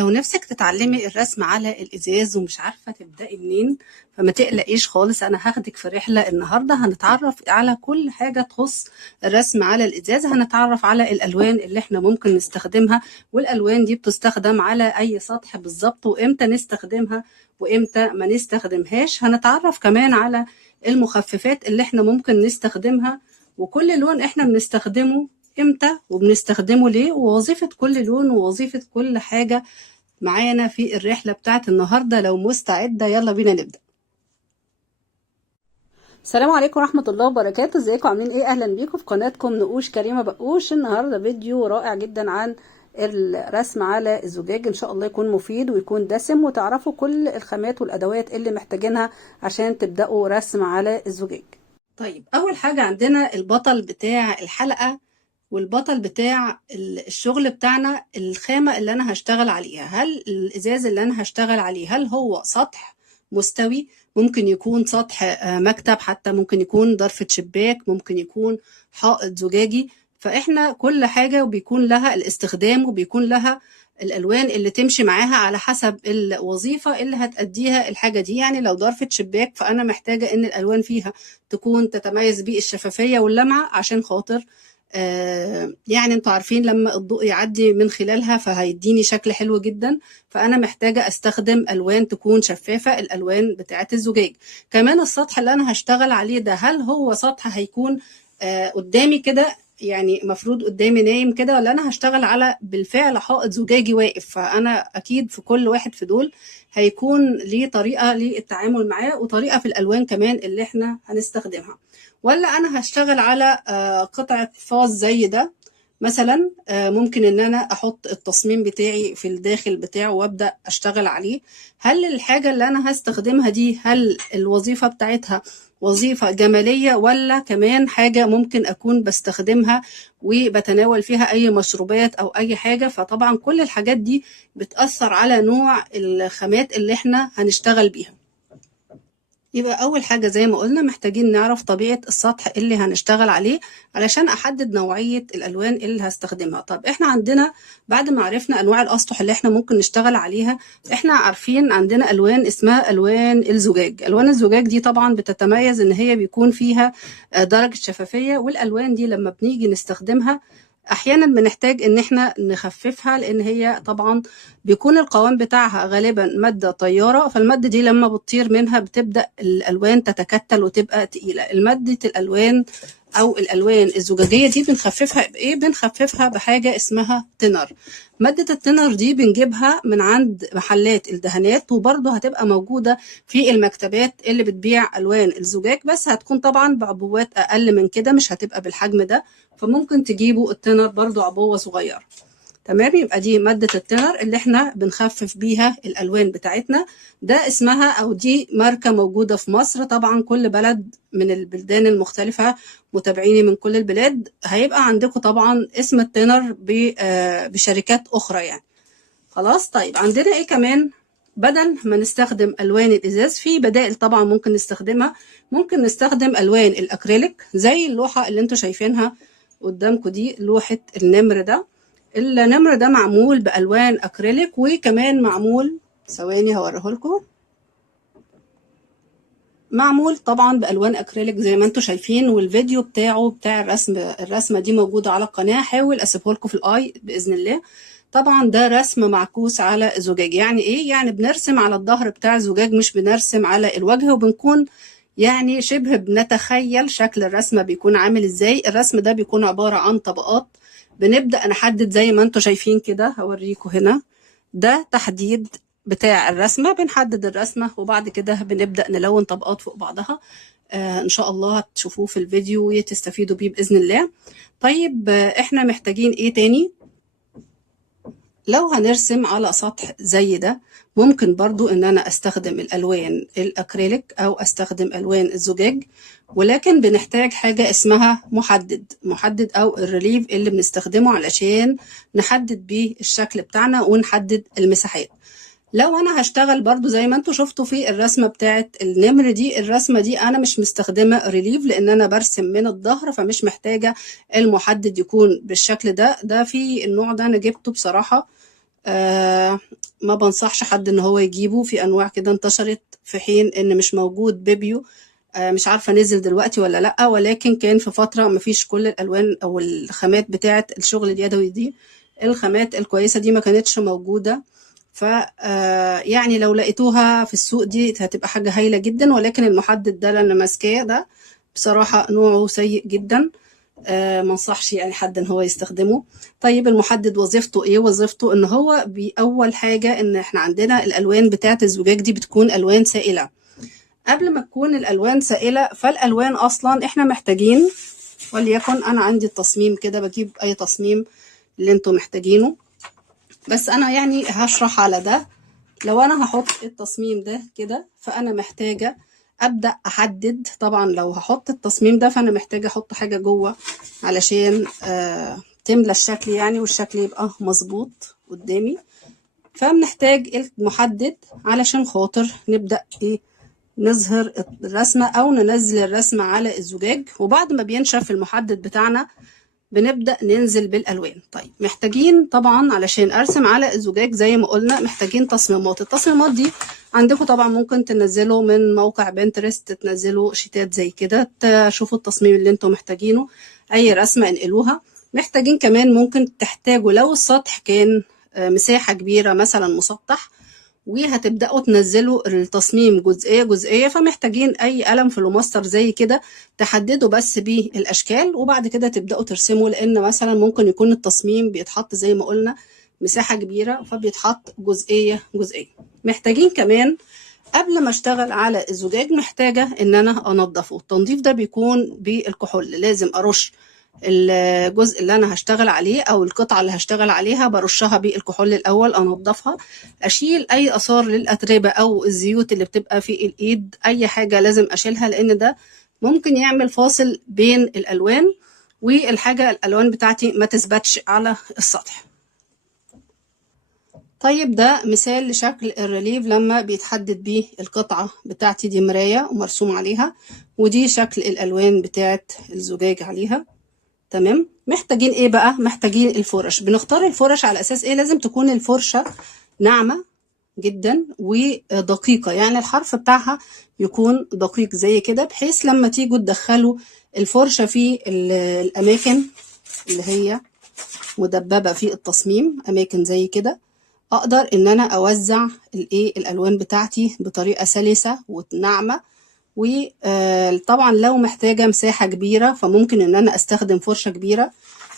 لو نفسك تتعلمي الرسم على الإزاز ومش عارفة تبدأي منين، فما تقلقيش خالص. أنا هاخدك في رحلة النهاردة هنتعرف على كل حاجة تخص الرسم على الإزاز. هنتعرف على الألوان اللي احنا ممكن نستخدمها، والألوان دي بتستخدم على أي سطح بالظبط، وإمتى نستخدمها وإمتى ما نستخدمهاش. هنتعرف كمان على المخففات اللي احنا ممكن نستخدمها، وكل لون احنا بنستخدمه امتى وبنستخدمه ليه، ووظيفة كل لون ووظيفة كل حاجة معانا في الرحلة بتاعت النهاردة. لو مستعدة يلا بينا نبدأ. السلام عليكم ورحمة الله وبركاته. ازيكم عاملين ايه؟ اهلا بيكم في قناتكم نقوش كريمة بقوش. النهاردة فيديو رائع جدا عن الرسم على الزجاج، ان شاء الله يكون مفيد ويكون دسم وتعرفوا كل الخامات والادوات اللي محتاجينها عشان تبدأوا رسم على الزجاج. طيب اول حاجة عندنا البطل بتاع الحلقة والبطل بتاع الشغل بتاعنا، الخامة اللي أنا هشتغل عليها. هل الإزاز اللي أنا هشتغل عليه هل هو سطح مستوي؟ ممكن يكون سطح مكتب، حتى ممكن يكون ضرفة شباك، ممكن يكون حائط زجاجي. فإحنا كل حاجة وبيكون لها الاستخدام وبيكون لها الألوان اللي تمشي معاها على حسب الوظيفة اللي هتأديها الحاجة دي. يعني لو ضرفة شباك فأنا محتاجة إن الألوان فيها تكون تتميز بالشفافية واللمعة، عشان خاطر يعني انتوا عارفين لما الضوء يعدي من خلالها فهيديني شكل حلو جدا. فانا محتاجة استخدم الوان تكون شفافة، الالوان بتاعة الزجاج. كمان السطح اللي انا هشتغل عليه ده هل هو سطح هيكون قدامي كده، يعني مفروض قدامي نايم كده، ولا انا هشتغل على بالفعل حائط زجاجي واقف؟ فانا اكيد في كل واحد في دول هيكون ليه طريقة للتعامل معاه وطريقة في الالوان كمان اللي احنا هنستخدمها. ولا انا هشتغل على قطعة فاز زي ده مثلا، ممكن ان انا احط التصميم بتاعي في الداخل بتاعه وابدأ اشتغل عليه. هل الحاجة اللي انا هستخدمها دي هل الوظيفة بتاعتها وظيفة جمالية، ولا كمان حاجة ممكن اكون بستخدمها وبتناول فيها اي مشروبات او اي حاجة؟ فطبعا كل الحاجات دي بتأثر على نوع الخامات اللي احنا هنشتغل بيها. يبقى أول حاجة زي ما قلنا محتاجين نعرف طبيعة السطح اللي هنشتغل عليه علشان أحدد نوعية الألوان اللي هستخدمها. طب إحنا عندنا بعد ما عرفنا أنواع الأسطح اللي إحنا ممكن نشتغل عليها، إحنا عارفين عندنا ألوان اسمها ألوان الزجاج. ألوان الزجاج دي طبعا بتتميز إن هي بيكون فيها درجة شفافية، والألوان دي لما بنيجي نستخدمها احيانا بنحتاج ان احنا نخففها، لان هي طبعا بيكون القوام بتاعها غالبا مادة طيارة، فالمادة دي لما بتطير منها بتبدأ الالوان تتكتل وتبقى تقيلة. المادة الالوان او الالوان الزجاجية دي بنخففها بايه؟ بنخففها بحاجة اسمها تنر. مادة التنر دي بنجيبها من عند محلات الدهانات، وبرضه هتبقى موجودة في المكتبات اللي بتبيع الوان الزجاج، بس هتكون طبعا بعبوات اقل من كده، مش هتبقى بالحجم ده. فممكن تجيبوا التنر برضو عبوة صغيرة. تمام، يبقى دي مادة التنر اللي احنا بنخفف بيها الألوان بتاعتنا. ده اسمها أو دي ماركة موجودة في مصر. طبعا كل بلد من البلدان المختلفة، متابعيني من كل البلاد، هيبقى عندكم طبعا اسم التنر بشركات أخرى يعني. خلاص، طيب عندنا ايه كمان؟ بدل ما نستخدم ألوان الإزاز في بدائل طبعا ممكن نستخدمها. ممكن نستخدم ألوان الأكريليك زي اللوحة اللي انتوا شايفينها قدامكم دي، لوحة النمر ده. النمر ده معمول بألوان أكريليك، وكمان معمول، ثواني هوريهولكم، معمول طبعا بألوان أكريليك زي ما انتوا شايفين. والفيديو بتاعه بتاع الرسمة دي موجودة على القناة، حاول أسيبهولكم في الآي بإذن الله. طبعا ده رسم معكوس على زجاج. يعني ايه؟ يعني بنرسم على الظهر بتاع زجاج، مش بنرسم على الوجه، وبنكون يعني شبه بنتخيل شكل الرسمة بيكون عامل ازاي. الرسم ده بيكون عبارة عن طبقات، بنبدأ نحدد زي ما انتوا شايفين كده. هوريكم هنا ده تحديد بتاع الرسمة، بنحدد الرسمة وبعد كده بنبدأ نلون طبقات فوق بعضها. ان شاء الله تشوفوه في الفيديو وتستفيدوا بيه بإذن الله. طيب احنا محتاجين ايه تاني؟ لو هنرسم على سطح زي ده ممكن برضو ان انا استخدم الالوان الاكريليك او استخدم الوان الزجاج، ولكن بنحتاج حاجة اسمها محدد او الريليف اللي بنستخدمه علشان نحدد بيه الشكل بتاعنا ونحدد المساحات. لو انا هشتغل برضو زي ما انتوا شفتوا في الرسمة بتاعت النمر دي، الرسمة دي انا مش مستخدمة ريليف لان انا برسم من الظهر، فمش محتاجة المحدد يكون بالشكل ده. ده في النوع ده انا جبته بصراحة ما بنصحش حد ان هو يجيبه، في انواع كده انتشرت، في حين ان مش موجود بيبيو. مش عارفة نزل دلوقتي ولا لأ، ولكن كان في فترة مفيش كل الألوان أو الخامات بتاعة الشغل اليدوي دي، الخامات الكويسة دي ما كانتش موجودة. ف يعني لو لقيتوها في السوق دي هتبقى حاجة هايلة جدا، ولكن المحدد ده اللي أنا ماسكاه ده بصراحة نوعه سيء جدا. منصحش يعني حد ان هو يستخدمه. طيب المحدد وظيفته ايه؟ وظيفته ان هو بأول حاجة ان احنا عندنا الألوان بتاعة الزجاج دي بتكون ألوان سائلة. قبل ما تكون الألوان سائلة، فالألوان أصلا إحنا محتاجين، وليكن أنا عندي التصميم كده، بجيب أي تصميم اللي انتوا محتاجينه، بس أنا يعني هشرح على ده. لو أنا هحط التصميم ده كده، فأنا محتاجة أبدأ أحدد. طبعا لو هحط التصميم ده فأنا محتاجة أحط حاجة جوه علشان تملى الشكل يعني، والشكل يبقى مظبوط قدامي. فبنحتاج المحدد علشان خاطر نبدأ إيه، نظهر الرسمة أو ننزل الرسمة على الزجاج. وبعد ما بينشف المحدد بتاعنا بنبدأ ننزل بالألوان. طيب محتاجين طبعا علشان أرسم على الزجاج زي ما قلنا محتاجين تصميمات. التصميمات دي عندكم طبعا ممكن تنزلوا من موقع بنترست، تنزلوا شيتات زي كده، تشوفوا التصميم اللي انتم محتاجينه، أي رسمة انقلوها. محتاجين كمان ممكن تحتاجوا لو السطح كان مساحة كبيرة مثلا مسطح، وهتبدأوا تنزلوا التصميم جزئية جزئية، فمحتاجين أي قلم فلوماستر زي كده تحددوا بس بيه الأشكال، وبعد كده تبدأوا ترسموا. لأن مثلا ممكن يكون التصميم بيتحط زي ما قلنا مساحة كبيرة، فبيتحط جزئية جزئية. محتاجين كمان قبل ما اشتغل على الزجاج محتاجة ان انا انضفه. التنظيف ده بيكون بالكحول، لازم ارش الجزء اللي انا هشتغل عليه او القطعة اللي هشتغل عليها، برشها بالكحول الاول، انضفها، اشيل اي اثار للاتربة او الزيوت اللي بتبقى في الايد، اي حاجة لازم اشيلها، لان ده ممكن يعمل فاصل بين الالوان، والحاجة الالوان بتاعتي ما تثبتش على السطح. طيب ده مثال لشكل الريليف لما بيتحدد بيه القطعة بتاعتي. دي مراية ومرسوم عليها، ودي شكل الألوان بتاعت الزجاج عليها. تمام. محتاجين ايه بقى؟ محتاجين الفرش. بنختار الفرش على أساس ايه؟ لازم تكون الفرشة ناعمة جدا ودقيقة، يعني الحرف بتاعها يكون دقيق زي كده، بحيث لما تيجوا تدخلوا الفرشة في الأماكن اللي هي مدببة في التصميم، أماكن زي كده، اقدر ان انا اوزع الالوان بتاعتي بطريقه سلسه وناعمه. وطبعا لو محتاجه مساحه كبيره فممكن ان انا استخدم فرشه كبيره.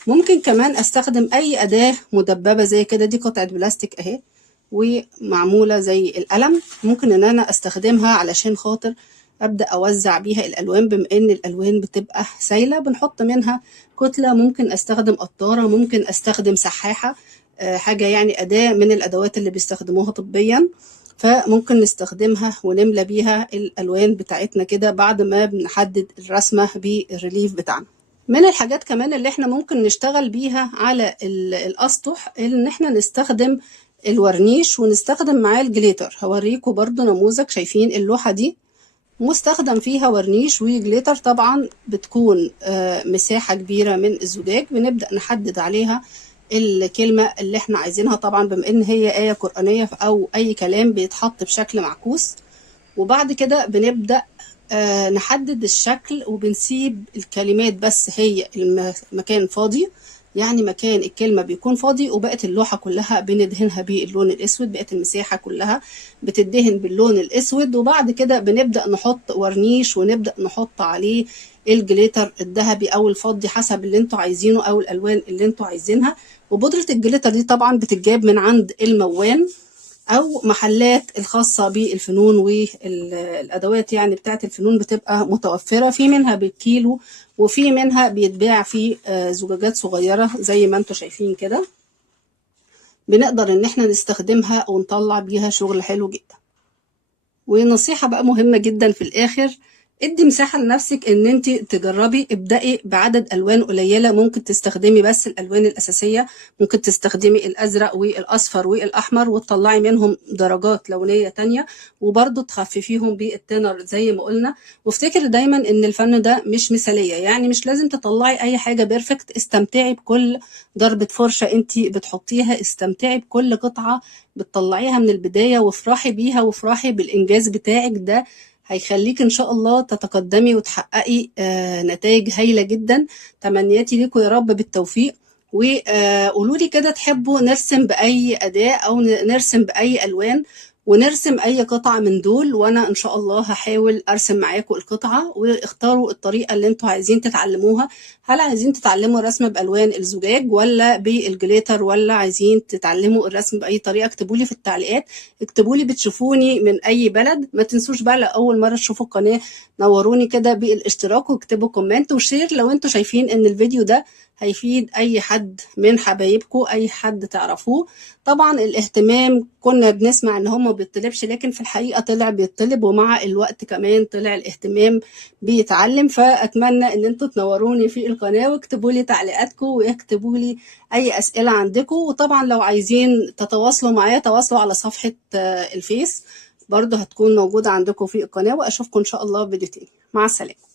ممكن كمان استخدم اي اداه مدببه زي كده، دي قطعه بلاستيك اهي ومعموله زي القلم، ممكن ان انا استخدمها علشان خاطر ابدا اوزع بيها الالوان. بما ان الالوان بتبقى سايله بنحط منها كتله، ممكن استخدم قطاره، ممكن استخدم سحاحه، حاجة يعني أداة من الأدوات اللي بيستخدموها طبيا، فممكن نستخدمها ونملى بيها الألوان بتاعتنا كده بعد ما بنحدد الرسمة بالريليف بتاعنا. من الحاجات كمان اللي احنا ممكن نشتغل بيها على الأسطح ان احنا نستخدم الورنيش ونستخدم معاه الجليتر. هوريكم برضو نموذج. شايفين اللوحة دي مستخدم فيها ورنيش وجليتر. طبعا بتكون مساحة كبيرة من الزجاج، بنبدأ نحدد عليها الكلمة اللي احنا عايزينها، طبعا بما ان هي آية قرآنية او اي كلام بيتحط بشكل معكوس. وبعد كده بنبدأ نحدد الشكل، وبنسيب الكلمات بس هي المكان فاضي، يعني مكان الكلمة بيكون فاضي، وبقت اللوحة كلها بندهنها باللون الأسود، بقت المساحة كلها بتدهن باللون الأسود. وبعد كده بنبدأ نحط ورنيش ونبدأ نحط عليه الجليتر الذهبي أو الفضي حسب اللي انتوا عايزينه أو الألوان اللي انتوا عايزينها. وبودرة الجليتر دي طبعا بتتجاب من عند الموان أو محلات الخاصة بالفنون والأدوات، يعني بتاعت الفنون بتبقى متوفرة، في منها بالكيلو وفي منها بيتباع في زجاجات صغيرة زي ما انتوا شايفين كده. بنقدر ان احنا نستخدمها ونطلع بيها شغل حلو جدا. ونصيحة بقى مهمة جدا في الآخر، ادي مساحة لنفسك ان انت تجربي. ابدأي بعدد الوان قليلة، ممكن تستخدمي بس الالوان الاساسية، ممكن تستخدمي الازرق والاصفر والاحمر وتطلعي منهم درجات لونية تانية، وبرضو تخففيهم بالتنر زي ما قلنا. وافتكري دايما ان الفن ده مش مثالية، يعني مش لازم تطلعي اي حاجة بيرفكت. استمتعي بكل ضربة فرشة انت بتحطيها، استمتعي بكل قطعة بتطلعيها من البداية، وافرحي بيها وافرحي بالانجاز بتاعك. ده هيخليك ان شاء الله تتقدمي وتحققي نتائج هايلة جدا. تمنياتي ليكم يا رب بالتوفيق. وقولوا لي كده، تحبوا نرسم بأي أداة أو نرسم بأي ألوان، ونرسم أي قطعة من دول، وأنا إن شاء الله هحاول أرسم معاكم القطعة. واختاروا الطريقة اللي انتوا عايزين تتعلموها. هل عايزين تتعلموا الرسم بألوان الزجاج ولا بالجليتر، ولا عايزين تتعلموا الرسم بأي طريقة؟ اكتبوا لي في التعليقات. اكتبوا لي بتشوفوني من أي بلد. ما تنسوش بقى لأول مرة تشوفوا القناة نوروني كده بالاشتراك، واكتبوا كومنت وشير لو انتوا شايفين ان الفيديو ده هيفيد اي حد من حبايبكم، اي حد تعرفوه. طبعا الاهتمام كنا بنسمع ان هو ما بيطلبش، لكن في الحقيقة طلع بيطلب، ومع الوقت كمان طلع الاهتمام بيتعلم. فاتمنى ان انتوا تنوروني في القناة واكتبوا لي تعليقاتكم واكتبوا لي اي اسئلة عندكم. وطبعا لو عايزين تتواصلوا معايا تواصلوا على صفحة الفيس برضو هتكون موجودة عندكم في القناة. واشوفكم ان شاء الله في فيديو تاني. مع السلامة.